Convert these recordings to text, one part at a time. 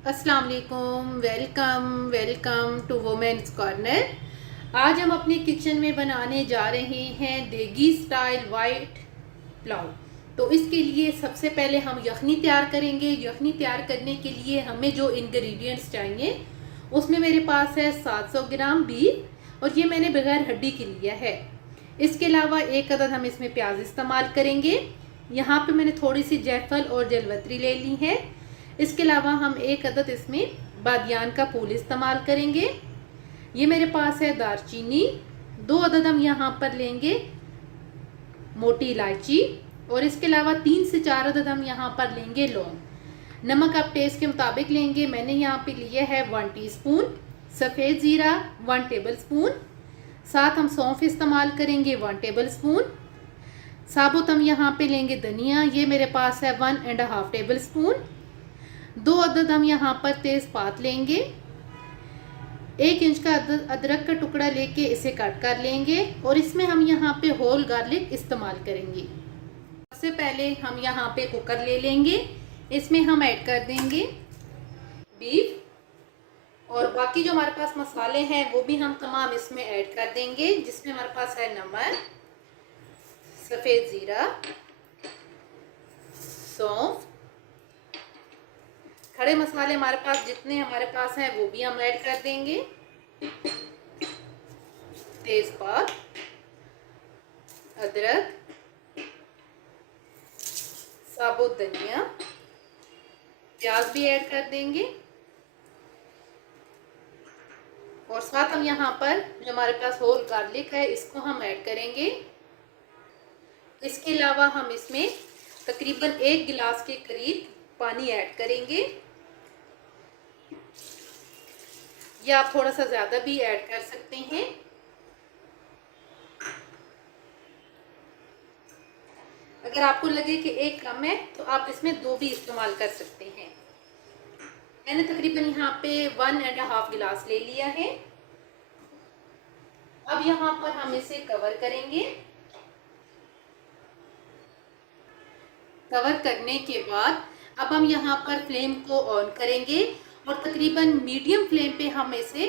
अस्सलाम वालेकुम। Welcome welcome to women's corner. आज हम अपने किचन में बनाने जा रहे हैं देगी स्टाइल वाइट पुलाव। तो इसके लिए सबसे पहले हम यखनी तैयार करेंगे। यखनी तैयार करने के लिए हमें जो इंग्रेडिएंट्स चाहिए उसमें मेरे पास है 700 ग्राम बीफ और ये मैंने बगैर हड्डी की लिया है। इसके अलावा एक अदद हम इसमें प्याज इस्तेमाल करेंगे। यहाँ पे मैंने थोड़ी सी जायफल और जलवत्री ले ली है। इसके अलावा हम एक अदद इसमें बादियान का फूल इस्तेमाल करेंगे। ये मेरे पास है दालचीनी। 2 अदद हम यहाँ पर लेंगे मोटी इलायची और इसके अलावा 3 से 4 अदद हम यहाँ पर लेंगे लौंग। नमक आप टेस्ट के मुताबिक लेंगे। मैंने यहाँ पे लिया है 1 टीस्पून। सफ़ेद ज़ीरा 1 टेबल स्पून। साथ हम सौंफ इस्तेमाल करेंगे 1 टेबल स्पून। साबुत हम यहाँ पे लेंगे धनिया, ये मेरे पास है 1.5 टेबल स्पून। 2 अदद हम यहाँ पर तेज़पात लेंगे। 1 इंच का अदरक का टुकड़ा लेके इसे कट कर लेंगे और इसमें हम यहाँ पे होल गार्लिक इस्तेमाल करेंगे। सबसे पहले हम यहाँ पे कुकर ले लेंगे। इसमें हम ऐड कर देंगे बीफ और बाकी जो हमारे पास मसाले हैं वो भी हम तमाम इसमें ऐड कर देंगे, जिसमें हमारे पास है नमक, सफ़ेद ज़ीरा, सौंफ, खड़े मसाले हमारे पास जितने हमारे पास हैं वो भी हम ऐड कर देंगे। तेजपात, अदरक, साबुत धनिया, प्याज भी ऐड कर देंगे और साथ हम यहाँ पर जो हमारे पास होल गार्लिक है इसको हम ऐड करेंगे। इसके अलावा हम इसमें तकरीबन 1 गिलास के करीब पानी ऐड करेंगे, या आप थोड़ा सा ज़्यादा भी ऐड कर सकते हैं। अगर आपको लगे कि 1 कम है तो आप इसमें 2 भी इस्तेमाल कर सकते हैं। मैंने तकरीबन यहाँ पे 1.5 गिलास ले लिया है। अब यहाँ पर हम इसे कवर करेंगे। कवर करने के बाद अब हम यहाँ पर फ्लेम को ऑन करेंगे और तकरीबन मीडियम फ्लेम पे हम इसे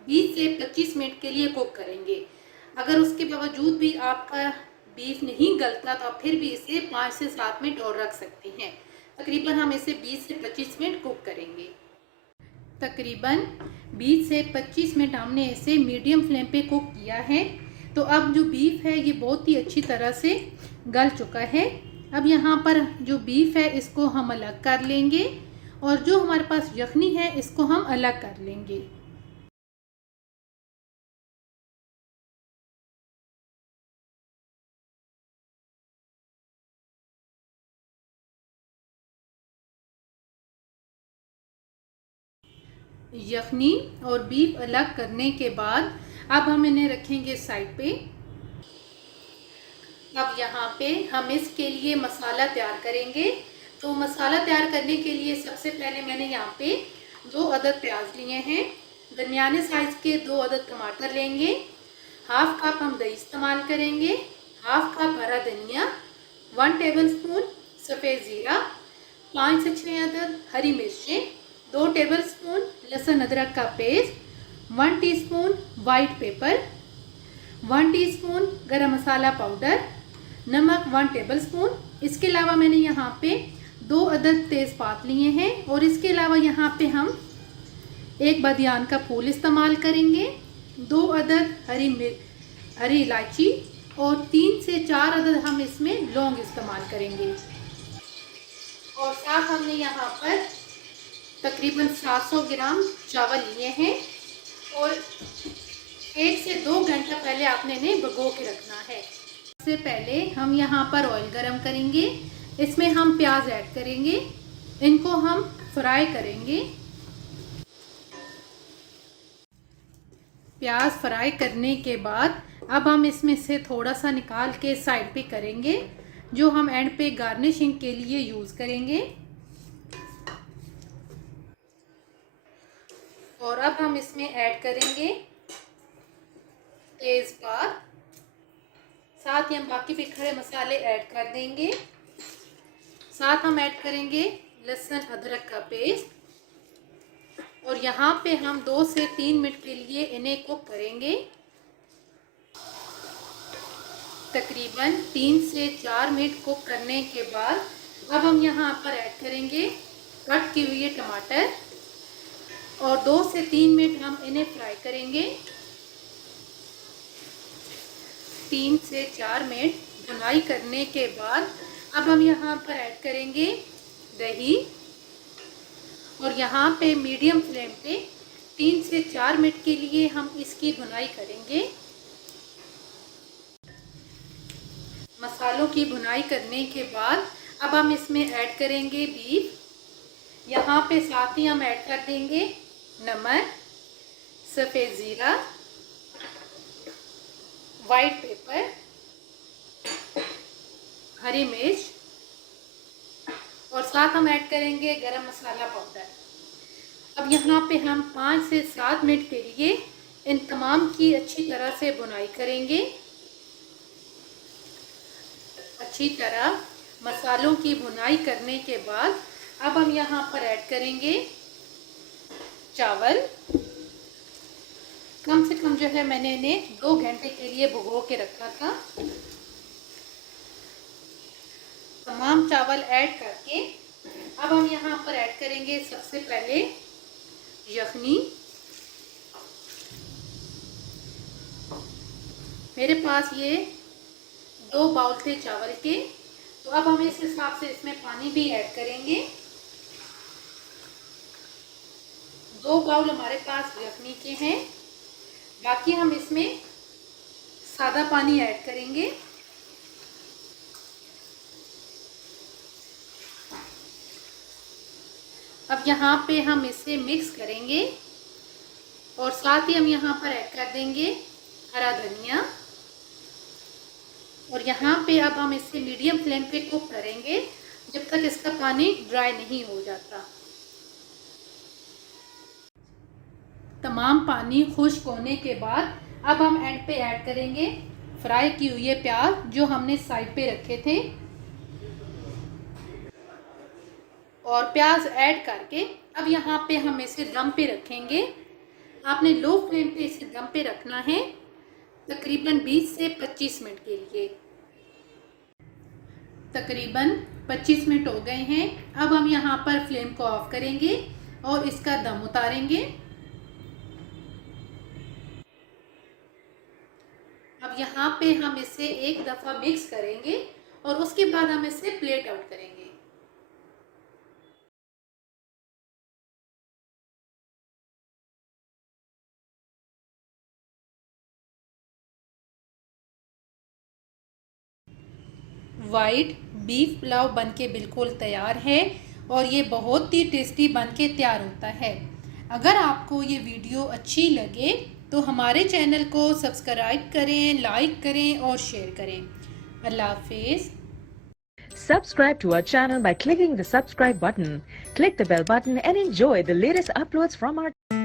20 से 25 मिनट के लिए कुक करेंगे। अगर उसके बावजूद भी आपका बीफ नहीं गलता तो आप फिर भी इसे 5 से 7 मिनट और रख सकते हैं। तकरीबन हम इसे 20 से 25 मिनट कुक करेंगे। तकरीबन 20 से 25 मिनट हमने इसे मीडियम फ्लेम पे कुक किया है। तो अब जो बीफ है ये बहुत ही अच्छी तरह से गल चुका है। अब यहाँ पर जो बीफ है इसको हम अलग कर लेंगे और जो हमारे पास यखनी है इसको हम अलग कर लेंगे। यखनी और बीफ अलग करने के बाद अब हम इन्हें रखेंगे साइड पे। अब यहाँ पे हम इसके लिए मसाला तैयार करेंगे। तो मसाला तैयार करने के लिए सबसे पहले मैंने यहाँ पे 2 अदद प्याज लिए हैं। दरमियाने साइज़ के 2 अदद टमाटर लेंगे। हाफ कप हम दही इस्तेमाल करेंगे। हाफ कप हरा धनिया, 1 टेबल स्पून सफ़ेद ज़ीरा, 5 से 6 अदद हरी मिर्चें, 2 टेबल स्पून लहसुन अदरक का paste, 1 teaspoon white paper, 1 teaspoon गरम मसाला पाउडर, नमक 1 टेबल स्पून। इसके अलावा मैंने यहाँ पे 2 अदद तेज़पात लिए हैं और इसके अलावा यहाँ पे हम 1 बादियान का फूल इस्तेमाल करेंगे, 2 अदद हरी इलायची और 3 से 4 अदद हम इसमें लौंग इस्तेमाल करेंगे। और साथ हमने यहाँ पर तकरीबन 700 ग्राम चावल लिए हैं और 1 से 2 घंटा पहले आपने इन्हें भिगो के रखना है। सबसे पहले हम यहाँ पर ऑयल गरम करेंगे। इसमें हम प्याज ऐड करेंगे, इनको हम फ्राई करेंगे। प्याज फ्राई करने के बाद अब हम इसमें से थोड़ा सा निकाल के साइड पे करेंगे, जो हम एंड पे गार्निशिंग के लिए यूज़ करेंगे। और अब हम इसमें ऐड करेंगे तेज़पात, साथ ही हम बाकी भी खड़े मसाले ऐड कर देंगे। साथ हम ऐड करेंगे लहसुन अदरक का पेस्ट और यहाँ पे हम 2 से 3 मिनट के लिए इन्हें कुक करेंगे। तकरीबन 3 से 4 मिनट कुक करने के बाद अब हम यहाँ पर ऐड करेंगे कट किए हुए टमाटर और 2 से 3 मिनट हम इन्हें फ्राई करेंगे। 3 से 4 मिनट भुनाई करने के बाद अब हम यहाँ पर ऐड करेंगे दही और यहाँ पे मीडियम फ्लेम पे 3 से 4 मिनट के लिए हम इसकी भुनाई करेंगे। मसालों की भुनाई करने के बाद अब हम इसमें ऐड करेंगे बीफ। यहाँ पे साथ ही हम ऐड कर देंगे नमक, सफ़ेद ज़ीरा, वाइट पेपर, हरी मिर्च और साथ हम ऐड करेंगे गरम मसाला पाउडर। अब यहाँ पे हम 5 से 7 मिनट के लिए इन तमाम की अच्छी तरह से भुनाई करेंगे। अच्छी तरह मसालों की भुनाई करने के बाद अब हम यहाँ पर ऐड करेंगे चावल। कम से कम जो है मैंने इन्हें 2 घंटे के लिए भिगो के रखा था। तमाम चावल ऐड करके अब हम यहाँ पर ऐड करेंगे सबसे पहले यखनी। मेरे पास ये 2 बाउल थे चावल के, तो अब हम इस हिसाब से इसमें पानी भी ऐड करेंगे। 2 बाउल हमारे पास यखनी के हैं, बाकी हम इसमें सादा पानी ऐड करेंगे। अब यहाँ पे हम इसे मिक्स करेंगे और साथ ही हम यहाँ पर ऐड कर देंगे हरा धनिया और यहाँ पे अब हम इसे मीडियम फ्लेम पे कुक करेंगे जब तक इसका पानी ड्राई नहीं हो जाता। तमाम पानी खुश्क होने के बाद अब हम एंड पे ऐड करेंगे फ्राई किए हुए प्याज जो हमने साइड पे रखे थे। और प्याज ऐड करके अब यहाँ पे हम इसे दम पे रखेंगे। आपने लो फ्लेम पे इसे दम पे रखना है तकरीबन 20 से 25 मिनट के लिए। तकरीबन 25 मिनट हो गए हैं। अब हम यहाँ पर फ्लेम को ऑफ करेंगे और इसका दम उतारेंगे। अब यहाँ पे हम इसे एक दफ़ा मिक्स करेंगे और उसके बाद हम इसे प्लेट आउट करेंगे। वाइट बीफ पुलाव बनके बिल्कुल तैयार है और ये बहुत ही टेस्टी बनके तैयार होता है। अगर आपको ये वीडियो अच्छी लगे तो हमारे चैनल को सब्सक्राइब करें, लाइक करें और शेयर करें। अल्लाह हाफिज़। Subscribe to our channel by clicking the subscribe button. Click the bell button and enjoy the latest uploads from our channel.